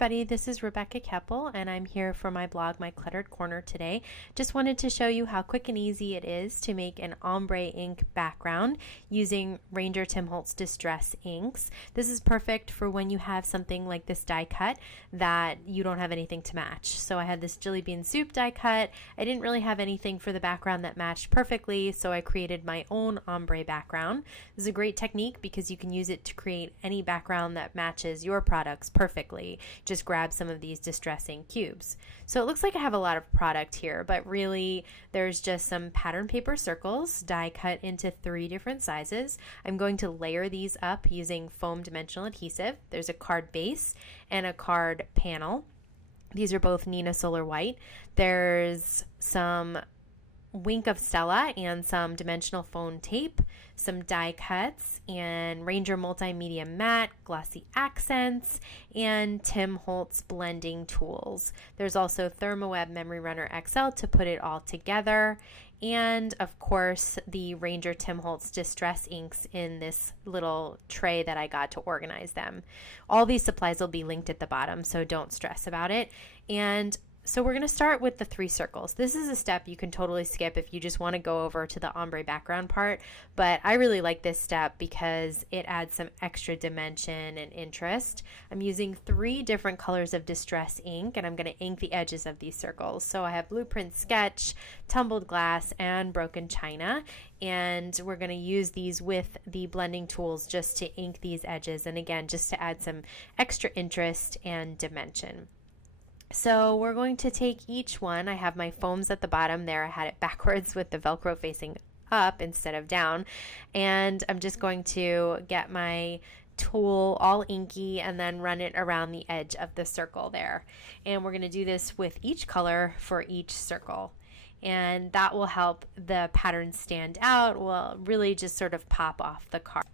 everybody, this is Rebecca Keppel and I'm here for my blog, My Cluttered Corner today. Just wanted to show you how quick and easy it is to make an ombre ink background using Ranger Tim Holtz Distress Inks. This is perfect for when you have something like this die cut that you don't have anything to match. So I had this jelly bean soup die cut. I didn't really have anything for the background that matched perfectly, so I created my own ombre background. This is a great technique because you can use it to create any background that matches your products perfectly. Just grab some of these Distress Ink cubes. So it looks like I have a lot of product here, but really there's just some pattern paper circles die cut into 3 different sizes. I'm going to layer these up using foam dimensional adhesive. There's a card base and a card panel. These are both Nina Solar White. There's some Wink of Stella and some dimensional foam tape, some die cuts, and Ranger Multimedia Matte, glossy accents, and Tim Holtz blending tools. There's also ThermoWeb Memory Runner XL to put it all together, and of course the Ranger Tim Holtz Distress Inks in this little tray that I got to organize them. All these supplies will be linked at the bottom, so don't stress about it. And so we're going to start with the 3 circles. This is a step you can totally skip if you just want to go over to the ombre background part, but I really like this step because it adds some extra dimension and interest. I'm using 3 different colors of Distress ink, and I'm going to ink the edges of these circles. So I have Blueprint Sketch, Tumbled Glass, and Broken China, and we're going to use these with the blending tools just to ink these edges, and again, just to add some extra interest and dimension. So we're going to take each one. I have my foams at the bottom there. I had it backwards with the Velcro facing up instead of down. And I'm just going to get my tool all inky and then run it around the edge of the circle there. And we're going to do this with each color for each circle. And that will help the pattern stand out, will really just sort of pop off the card.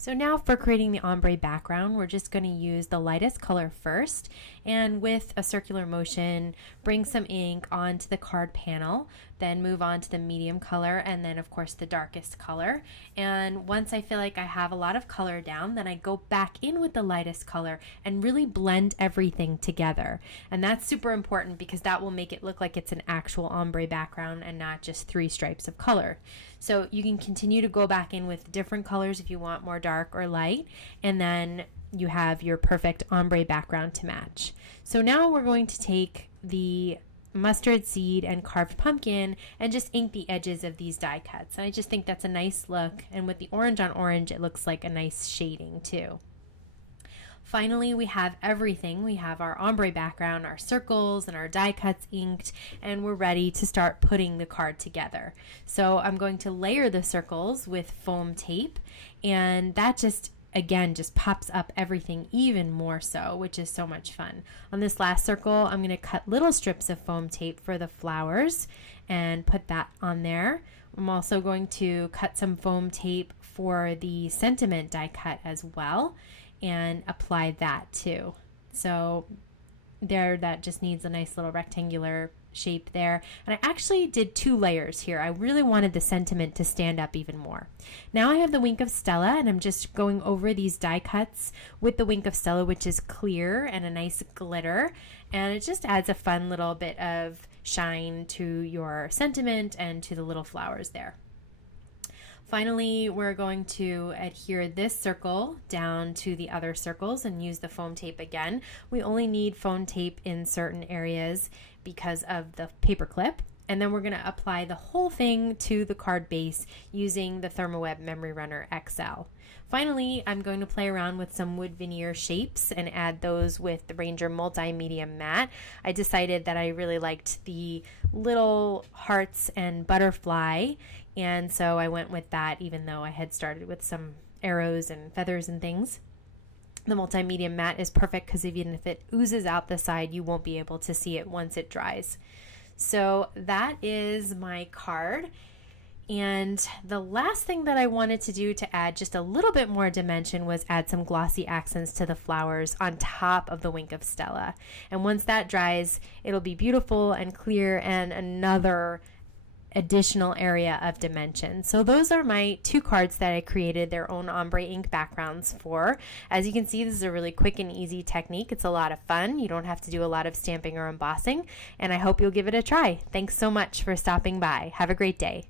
So now for creating the ombre background, we're just going to use the lightest color first, and with a circular motion, bring some ink onto the card panel, then move on to the medium color, and then of course the darkest color. And once I feel like I have a lot of color down, then I go back in with the lightest color and really blend everything together. And that's super important because that will make it look like it's an actual ombre background and not just 3 stripes of color. So you can continue to go back in with different colors if you want more dark or light, and then you have your perfect ombre background to match. So now we're going to take the mustard seed and carved pumpkin and just ink the edges of these die cuts. And I just think that's a nice look, and with the orange on orange it looks like a nice shading too. Finally, we have everything. We have our ombre background, our circles, and our die cuts inked, and we're ready to start putting the card together. So I'm going to layer the circles with foam tape, and that just pops up everything even more so, which is so much fun. On this last circle, I'm going to cut little strips of foam tape for the flowers and put that on there. I'm also going to cut some foam tape for the sentiment die cut as well, and apply that too. So there, that just needs a nice little rectangular shape there. And I actually did 2 layers here. I really wanted the sentiment to stand up even more. Now I have the Wink of Stella, and I'm just going over these die cuts with the Wink of Stella, which is clear and a nice glitter, and it just adds a fun little bit of shine to your sentiment and to the little flowers there. Finally, we're going to adhere this circle down to the other circles and use the foam tape again. We only need foam tape in certain areas because of the paper clip. And then we're going to apply the whole thing to the card base using the ThermoWeb Memory Runner XL. Finally, I'm going to play around with some wood veneer shapes and add those with the Ranger Multimedia Matte. I decided that I really liked the little hearts and butterfly, and so I went with that even though I had started with some arrows and feathers and things. The Multimedia Matte is perfect because even if it oozes out the side, you won't be able to see it once it dries. So that is my card. And the last thing that I wanted to do to add just a little bit more dimension was add some glossy accents to the flowers on top of the Wink of Stella. And once that dries, it'll be beautiful and clear and another additional area of dimension. So those are my 2 cards that I created their own ombre ink backgrounds for. As you can see, this is a really quick and easy technique. It's a lot of fun. You don't have to do a lot of stamping or embossing, and I hope you'll give it a try. Thanks so much for stopping by. Have a great day.